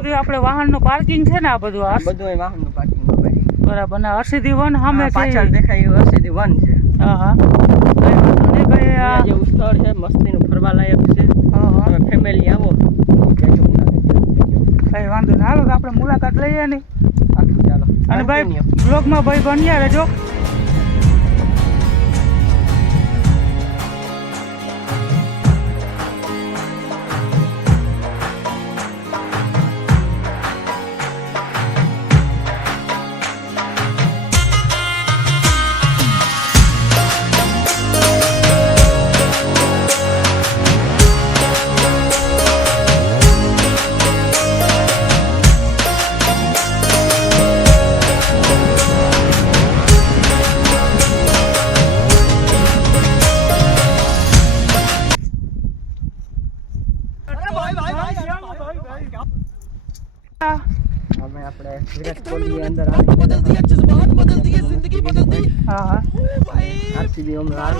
બધું આપણે વાહનનું પાર્કિંગ છે ને આ બધું આ બધું વાહનનું પાર્કિંગ ભાઈ બરાબર ને હરસિદ્ધિ વન સામે છે પાછળ દેખાય એવું હરસિદ્ધિ વન છે હા હા કઈ વાંધો નહીં ભાઈ આ જેવું સ્થળ છે મસ્તીનું ફરવા લાયક છે હા હા તમે ફેમિલી આવો કઈ વાંધો નહીં હાલો તો આપણે મુલાકાત લઈએ ને ચાલો અને ભાઈ બ્લોગમાં ભાઈ બન્યા રહેજો આપણે વિરાટ કોહલી અંદર હા હા આરસીબી હમણાં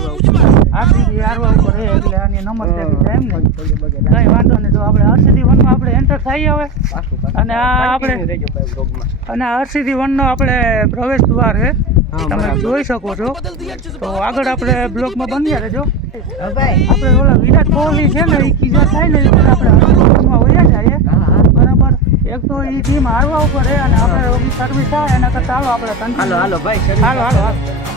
આરસીબી હારવા ઉપર છે એટલે આની નંબર એમ ને કઈ વાંધો નહીં તો આપણે હરસિદ્ધિ વનમાં આપણે એન્ટર થઈ હવે અને આ આપણે અને હરસિદ્ધિ વનનો આપણે પ્રવેશ દ્વાર છે તમે જોઈ શકો છો તો આગળ આપણે બ્લોકમાં બન્યા રહેજો આપણે ઓલા વિરાટ કોહલી છે ને એ કીધા થાય ને એ આપણે હરસિદ્ધિ વનમાં વયા જઈએ બરાબર એક તો એ ટીમ હારવા ઉપર છે અને આપણે સર્વિસ થાય એના કરતા હાલો આપણે હાલો ભાઈ હાલો હાલો હાલો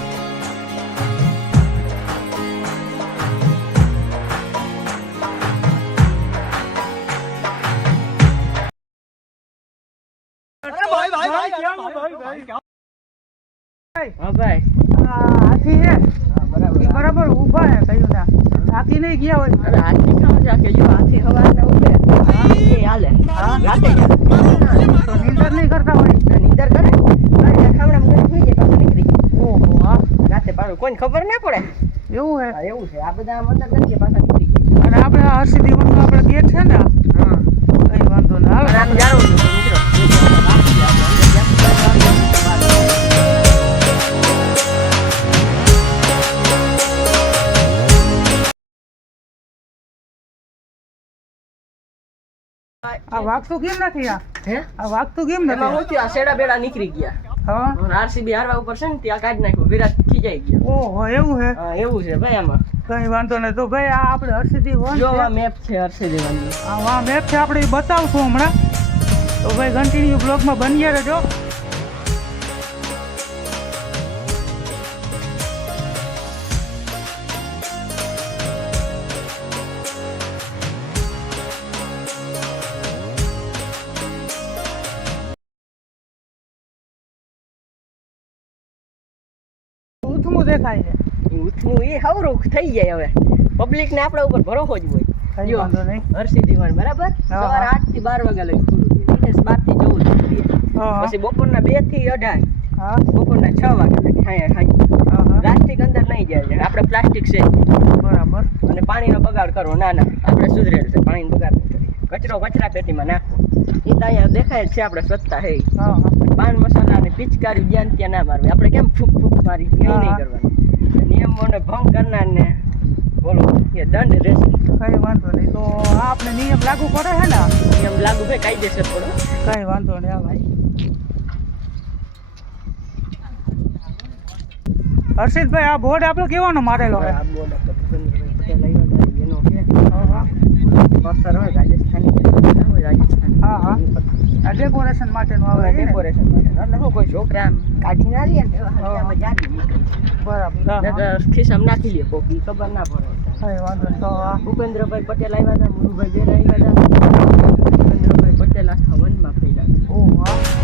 હાથી હે બરાબર ઉભા હે કયું ના હાથી નહીં ગયા હોય હાથી કાં જા કે જો હાથી હવારના ઉભે એ હાલે રાતે તો નીંદર નહીં કરતા હોય નીંદર કરે ખામણા મુકે સુઈ જાય પાછું નીકળી જાય ઓહો હા રાતે પાછું કોઈને ખબર ના પડે એવું હે એવું છે આ બધા અંદર નથી પાછા નીકળી જાય અને આપણે આ હરસિદ્ધિ વનનો આપણે ગેટ છે ને હા કઈ વાંધો ના હાલો આમ જાણો છો મિત્રો આ વાગતું કેમ નથી આ વાગતું કેમ એમાં નથી હું થયું આ શેડા બેડા નીકળી ગયા હા આરસીબી હારવા ઉપર છે ને ત્યાં કાઢી નાખ્યું વિરાટ ખીજાઈ ગયો ઓહો એવું હે હા એવું છે ભાઈ આમાં કઈ વાંધો નહીં તો ભાઈ આ આપણે હરસિદ્ધિ વન જો છે આ મેપ છે હરસિદ્ધિ વનની આ મેપ છે આપણે ઈ બતાવશું હમણાં તો ભાઈ કન્ટિન્યુ બ્લોગમાં બન્યા રહેજો ઉથમું દેખાય છે ઉથમું એ હવરું થઈ જાય હવે પબ્લિક ને આપણા ઉપર ભરોસો જ હોય કઈ વાંધો નહીં હરસિદ્ધિ વન બરાબર સવારે 8 થી 12 વાગ્યા લગી પૂરું થાય 12 થી 14 પછી બપોરના 2 થી 18 હા બપોરના 6 વાગ્યા લગી ખાઈ પ્લાસ્ટિક અંદર નહીં જાય આપણે પ્લાસ્ટિક છે બરાબર અને પાણીનો બગાડ કરવો ના આપણે સુધરેલ છે પાણીનો બગાડ નહીં કરીએ કચરો કચરા પેટીમાં નાખવો એ તો અહીંયા દેખાય છે આપણે સ્વચ્છતા હે હા પાન મસાલા અને પિચકારી જ્યાં ત્યાં ના મારવી આપણે કેમ ફૂક ફૂક મારી એ નહીં કરવાનું નિયમોને ભંગ કરનારને બોલો એ દંડ રહેશે કઈ વાંધો નહીં તો આ આપણે નિયમ લાગુ પડે છે ને નિયમ લાગુ ભાઈ કાયદેસર પડો કઈ વાંધો નહીં આ ભાઈ હર્ષિતભાઈ આ બોર્ડ આપણે કેવાનો મારેલો છે આ બોર્ડ આપણે ભૂપેન્દ્રભાઈ પટેલ આવ્યા એનો છે પથ્થર હોય રાજસ્થાની હોય રાજસ્થાની હા હા આ ડેકોરેશન માટેનું આવે છે ને? ડેકોરેશન માટે એટલે હું કોઈ છોકરા આમ કાઢી ના રહીએ ને આમાં જાતી બરાબર હા, હા. ખિસ્સામાં નાખી લે કોકી ખબર ના પડે કઈ વાંધો નહીં તો આ ભૂપેન્દ્રભાઈ પટેલ આવ્યા હતા મુરુભાઈ બેરા આવ્યા હતા ભૂપેન્દ્રભાઈ પટેલ આખા વનમાં ફેર્યા ઓહ હા